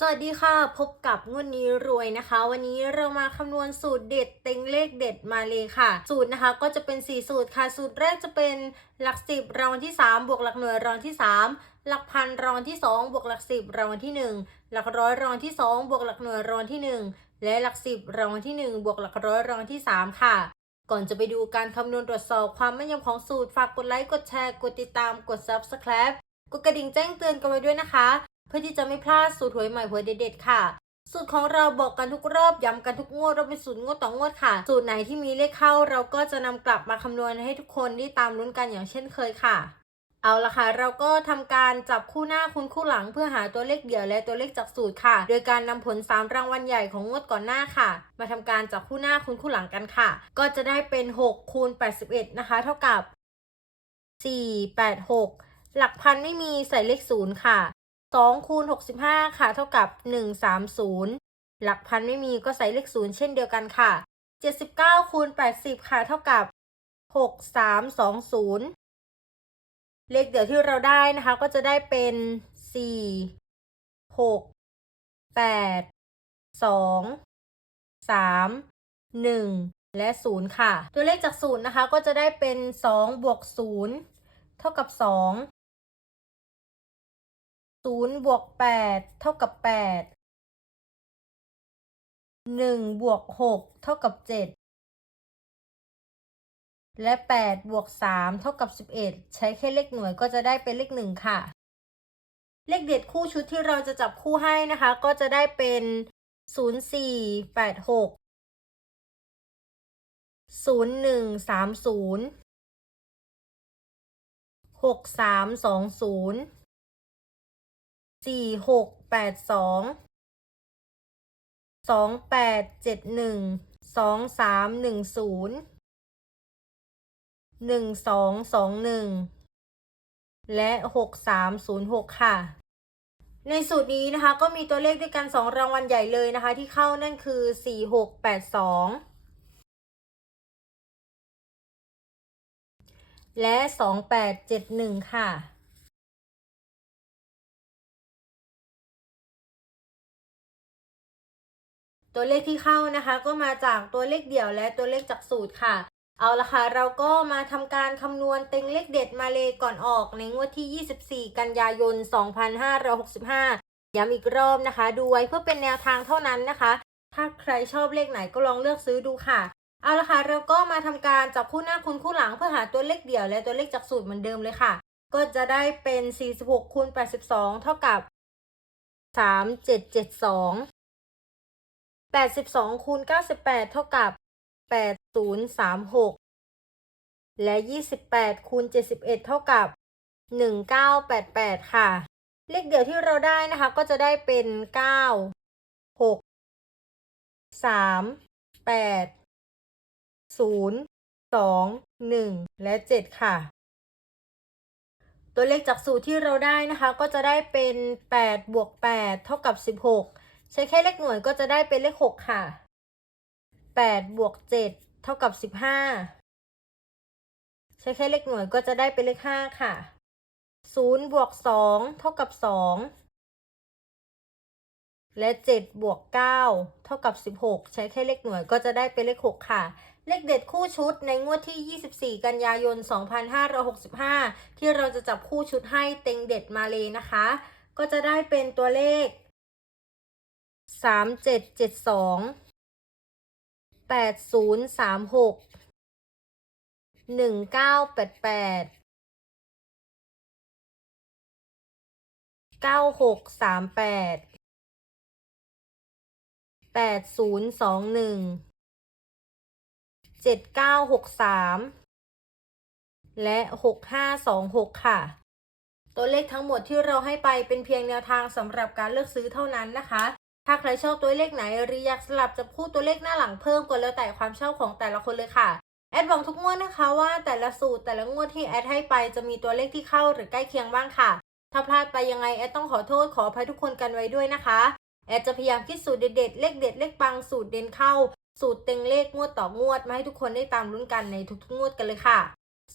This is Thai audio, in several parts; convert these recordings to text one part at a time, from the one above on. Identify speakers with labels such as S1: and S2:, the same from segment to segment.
S1: สวัสดีค่ะ พบกับงวดนี้รวยนะคะ วันนี้เรามาคำนวณสูตรเด็ดเต็งเลขเด็ดมาเลยค่ะ สูตรนะคะก็จะเป็น 4 สูตรค่ะ สูตรแรกจะเป็นหลักสิบรางวัลที่ 3 บวกหลักหน่วยรางวัลที่ 3 หลักพันรางวัลที่ 2 บวกหลักสิบรางวัลที่ 1 หลักร้อยรางวัลที่ 2 บวกหลักหน่วยรางวัลที่ 1 และหลักสิบรางวัลที่ 1 บวกหลักร้อยรางวัลที่ 3 ค่ะก่อนจะไปดูการคำนวณตรวจสอบความแม่นยำของสูตรฝากกดไลค์กดแชร์กดติดตามกด subscribe กดกระดิ่งแจ้งเตือนกันไว้ด้วยนะคะ เพื่อที่จะไม่พลาดสูตรหวยใหม่หวยเด็ดๆค่ะ สูตรของเราบอกกันทุกรอบย้ำกันทุกงวดเราเป็นสูตรงวดต่องวดค่ะ สูตรไหนที่มีเลขเข้าเราก็จะนำกลับมาคำนวณให้ทุกคนได้ตามลุ้นกันอย่างเช่นเคยค่ะ เอาละค่ะ เราก็ทำการจับคู่หน้าคูณคู่หลัง เพื่อหาตัวเลขเดี่ยวและตัวเลขจากสูตรค่ะ โดยการนำผล 3 รางวัลใหญ่ของงวดก่อนหน้าค่ะ มาทำการจับคู่หน้าคูณคู่หลังกันค่ะ ก็จะได้เป็น6คูณ81นะคะ เท่ากับ4 8 6 หลักพันไม่มีใส่เลขศูนย์ค่ะ 2คูณ65 ค่ะ เท่ากับ 130 หลักพันไม่มีก็ใส่เลขศูนย์เช่นเดียวกันค่ะ 79คูณ80 ค่ะ เท่ากับ 6320 เลขเดี่ยวที่เราได้นะคะ ก็จะได้เป็น 4 6 8 2 3 1 และ 0 ค่ะ ตัวเลขจากศูนย์นะคะ ก็จะได้เป็น 2 บวก 0 เท่ากับ 2 0บวก8เท่ากับ8 1บวก6เท่ากับ7และ8บวก3เท่ากับ11ใช้แค่เลขหน่วยก็จะได้เป็นเลข1ค่ะ เลขเด็ดคู่ชุดที่เราจะจับคู่ให้นะคะ ก็จะได้เป็น0 4 8 6 0 1 3 0 6 3 2 0สี่หกี่หกแปดสองสองแปดเจ็ดหนึ่งสองสามหนึ่งศูนย์หนึ่งสองสองหนึ่งและหกสามศูนย์หกค่ะ ในสูตรนี้นะคะก็มีตัวเลขด้วยกันสองรางวัลใหญ่เลยนะคะ ที่เข้านั่นคือสี่หกแปดสองและสองแปดเจ็ดหนึ่งค่ะ ตัวเลขที่เข้านะคะ ก็มาจากตัวเลขเดี่ยวและตัวเลขจากสูตรค่ะ เอาละค่ะ เราก็มาทำการคำนวณเต็งเลขเด็ดมาเลยก่อนออกในงวดที่ 24 กันยายน 2565 ย้ำอีกรอบนะคะ ดูไว้เพื่อเป็นแนวทางเท่านั้นนะคะ ถ้าใครชอบเลขไหนก็ลองเลือกซื้อดูค่ะ เอาละค่ะ เราก็มาทำการจับคู่หน้าคูณคู่หลังเพื่อหาตัวเลขเดี่ยวและตัวเลขจากสูตรเหมือนเดิมเลยค่ะ ก็จะได้เป็น 46คูณ82 เท่ากับ 3772 แปดสิบสองคูณเก้าสิบแปดเท่ากับแปดศูนย์สามหกและยี่สิบแปดคูณเจ็ดสิบเอ็ดเท่ากับหนึ่งเก้าแปดแปดค่ะ เลขเดี่ยวที่เราได้นะคะ ก็จะได้เป็นเก้าหกสามแปดศูนย์สองหนึ่งและเจ็ดค่ะ ตัวเลขจากสูตรที่เราได้นะคะ ก็จะได้เป็นแปดบวกแปดเท่ากับสิบหก ใช้แค่เลขหน่วยก็จะได้เป็นเลขหกค่ะแปดบวกเจ็ดเท่ากับสิบห้าใช้แค่เลขหน่วยก็จะได้เป็นเลขห้าค่ะศูนย์บวกสองเท่ากับสองและเจ็ดบวกเก้าเท่ากับสิบหกใช้แค่เลขหน่วยก็จะได้เป็นเลขหกค่ะเลขเด็ดคู่ชุดในงวดที่ 24 กันยายน 2565 ที่เราจะจับคู่ชุดให้เต็งเด็ดมาเลยนะคะ ก็จะได้เป็นตัวเลข สามเจ็ดเจ็ดสองแปดศูนย์สามหกหนึ่งเก้าแปดแปดเก้าหกสามแปดแปดศูนย์สองหนึ่งเจ็ดเก้าหกสามและหกห้าสองหกค่ะ ตัวเลขทั้งหมดที่เราให้ไปเป็นเพียงแนวทางสำหรับการเลือกซื้อเท่านั้นนะคะ ถ้าใครชอบตัวเลขไหนหรืออยากสลับจับคู่ตัวเลขหน้าหลังเพิ่มก็แล้วแต่ความชอบของแต่ละคนเลยค่ะ แอดบอกทุกงวดนะคะว่าแต่ละสูตรแต่ละงวดที่แอดให้ไปจะมีตัวเลขที่เข้าหรือใกล้เคียงบ้างค่ะ ถ้าพลาดไปยังไงแอดต้องขอโทษขออภัยทุกคนกันไว้ด้วยนะคะ แอดจะพยายามคิดสูตรเด็ดๆเลขเด็ดเลขปังสูตรเด่นเข้า สูตรเต็งเลขงวดต่องวดมาให้ทุกคนได้ตามลุ้นกันในทุกๆงวดกันเลยค่ะ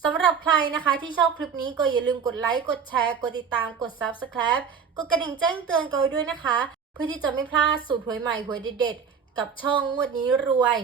S1: สำหรับใครนะคะที่ชอบคลิปนี้ก็อย่าลืมกดไลค์ กดแชร์ กดติดตาม กด subscribe กดกระดิ่งแจ้งเตือนกันไว้ด้วยนะคะ เพื่อที่จะไม่พลาดสูตรหวยใหม่หวยเด็ดๆกับช่องงวดนี้รวย